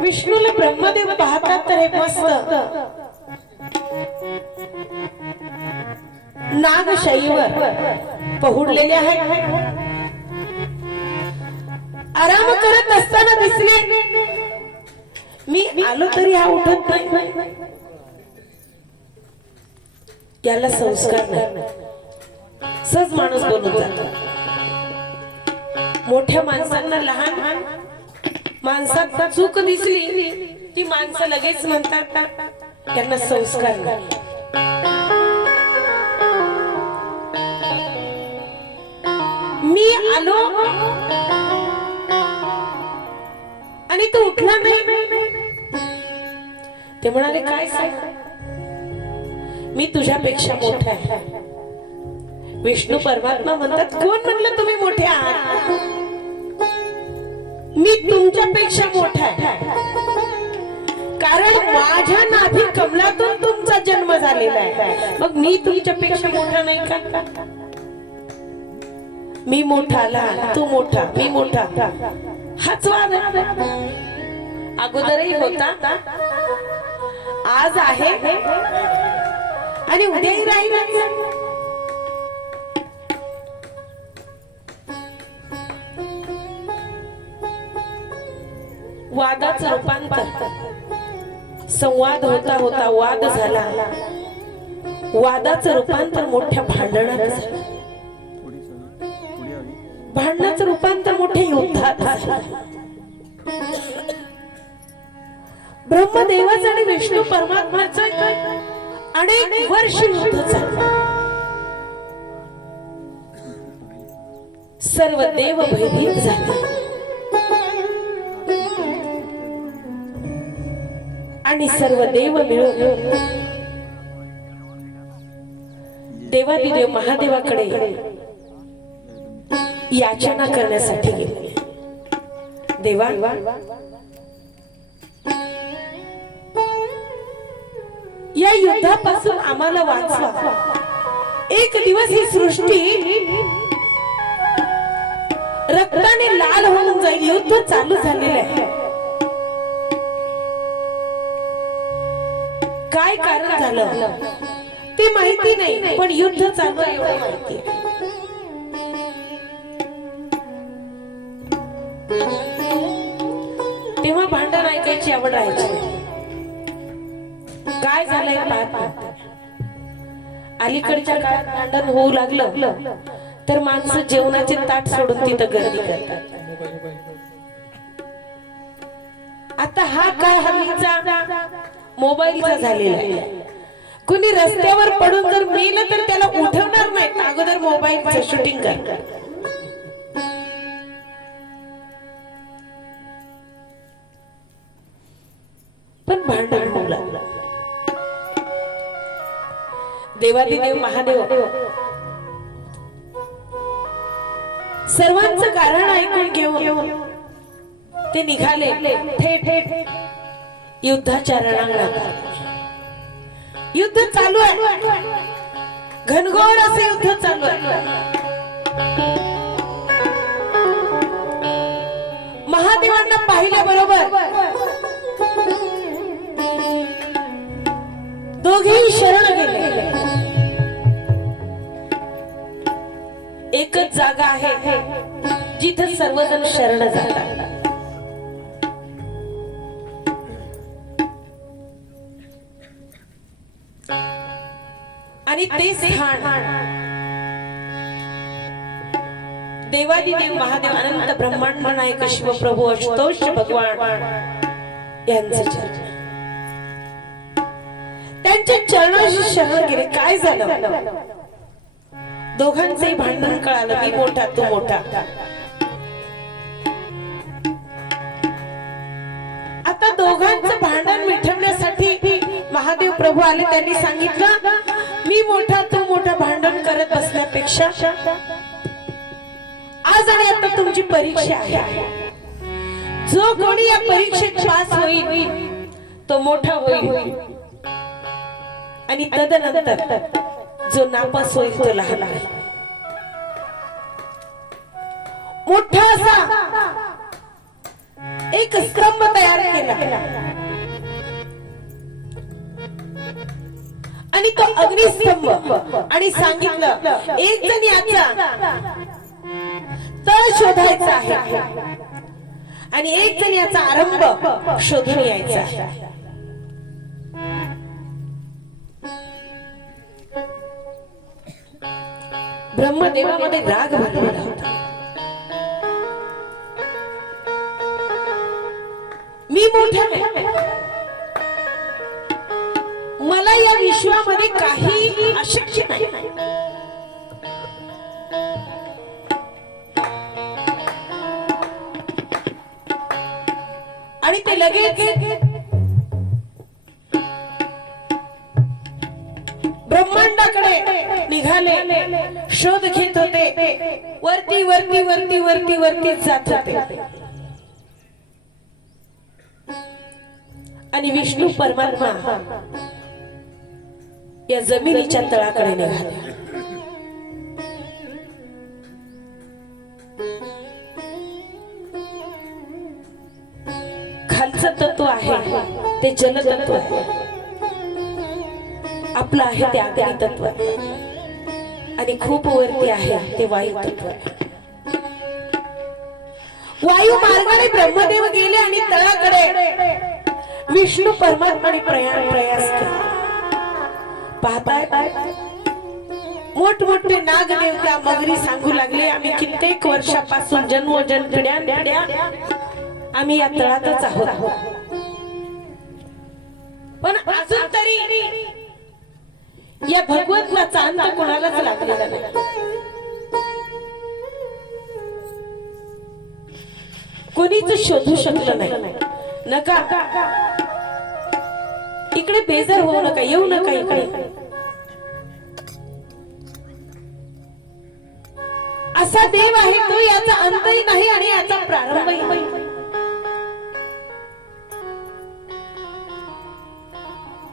विष्णूला ब्रह्मदेव पाहतात तर हे मस्त नागशैवर पहुडलेले आहेत. आराम करत असताना दिसले. मी आलो तरी हा उठत नाही. याला संस्कार नाही. सहज माणूस बोलून जातो. मोठ्या माणसांना लहान माणसात चूक दिसली ती माणसं लगेच म्हणतात त्यांना संस्कार नाही. मी आलो आणि तो उठला नाही. ते म्हणाले काय सांग, मी तुझ्यापेक्षा मोठा आहे. विष्णू परमात्मा म्हणतात कोण म्हणलं तुम्ही मोठे आहात? मी तुमच्यापेक्षा मोठा आहे, कारण माझ्या नाभी कमलातून तुमचा जन्म झालेला आहे. मग मी तुमच्यापेक्षा मोठा नाही का? मी मोठा, लहान, तू मोठा, मी मोठा, हाच वाद अगोदरही होता, आज आहे आणि उद्याही राहील. वादाचं रूपांतर, संवाद होता होता वाद झाला. वादाचं रूपांतर मोठ्या भांडणात झालं. भांडणाचं रूपांतर मोठ्या युद्धात झालं. ब्रह्मदेवाचं आणि विष्णू परमात्माचं अनेक वर्ष युद्ध झालं. सर्व देव भयभीत झाले आणि सर्व देव मिळून देवादिदेव महादेवाकडे याचना करण्यासाठी गेले. देवा, या युद्धापासून आम्हाला वाचवा. एक दिवस ही सृष्टी रक्ताने लाल होऊन जाईल. युद्ध चालू झालेलं आहे. काय कारण झालं ते माहिती नाही, पण युद्ध चालू आहे एवढं माहिती आहे. तेव्हा भांडण ऐकायची आवड राहायची. काय झालंय पाहत. अलीकडच्या काळात भांडण होऊ लागलं तर माणसं जेवणाचे ताट सोडून तिथं गर्दी करतात. आता हा काय हल्लीचा मोबाईलचा झालेला आहे. कुणी रस्त्यावर पडून जर मेलं तर त्याला उठवणार नाही, अगोदर मोबाईलचं शूटिंग करणार. पण भांडण होऊ लागलं. देवादिदेव महादेव सर्वांचं कारण ऐकून घेऊन ते निघाले थेट युद्धाच्या रणांगणात. युद्ध चालू आहे. घनघोर असे युद्ध चालू आहे. महादेवांना पाहिल्याबरोबर दोघेही शरण गेले. एकच जागा आहे जिथे सर्वजण शरण जातात. आणि ते स्थान देवादिदेव महादेव अनंत ब्रह्मांड नायक शिवप्रभू आशुतोष भगवान यांचे चरण. त्यांच्या चरणाशी शरण गेले. काय झालं? दोघांचंही भांडण कळालं. मी मोठा, तू मोठा. आता दोघांचं भांडण मिटवण्यासाठी महादेव प्रभू आले. त्यांनी सांगितलं मी मोठा, तू मोठा भांडण करत बसण्यापेक्षा आज आणि आता तुमची परीक्षा आहे. जो कोणी या परीक्षेत पास होईल तो मोठा होईल आणि तदनंतर जो नापास होईल तो लहान आहे. मोठा असा एक स्तंभ तयार केला आणि तो अग्निस्तंभ आणि सांगितलं एक जण याचा तळ शोधायचा आहे आणि एक जण याचा आरंभ शोधून यायचा आहे. ब्रह्मदेवामध्ये राग भरलेला होता. मी मोठा नाही, मला या विश्वामध्ये काही अशक्य नाही. आणि ते लगेच ब्रह्मांडाकडे निघाले, शोध घेत होते, वरती वरती वरती वरती वरती जात होते. आणि विष्णू परमात्मा या जमिनीच्या तळाकडे निघाले. खालचं तत्व आहे ते जल तत्व आहे, आपलं आहे ते अग्नी तत्व आहे, आणि खूप वरती आहे ते वायू तत्व आहे. वायू मार्गाने ब्रह्मदेव गेले आणि तळाकडे विष्णू परमात्माने प्रयास केला. पाहताय मोठमोठे नागदेवता मगरी सांगू लागले, आम्ही कित्येक वर्षापासून जन्मोजन्म पिढ्या आम्ही या तळातच आहोत, पण अजून तरी या भगवंताचा अंत कोणालाच लागलेला नाही. कोणीच शोधू शकलं नाही. नका इकडे बेजार होऊ नका, येऊ नका इकडे. असा देव आहे तो, याचा अंतही नाही आणि याचा प्रारंभही नाही.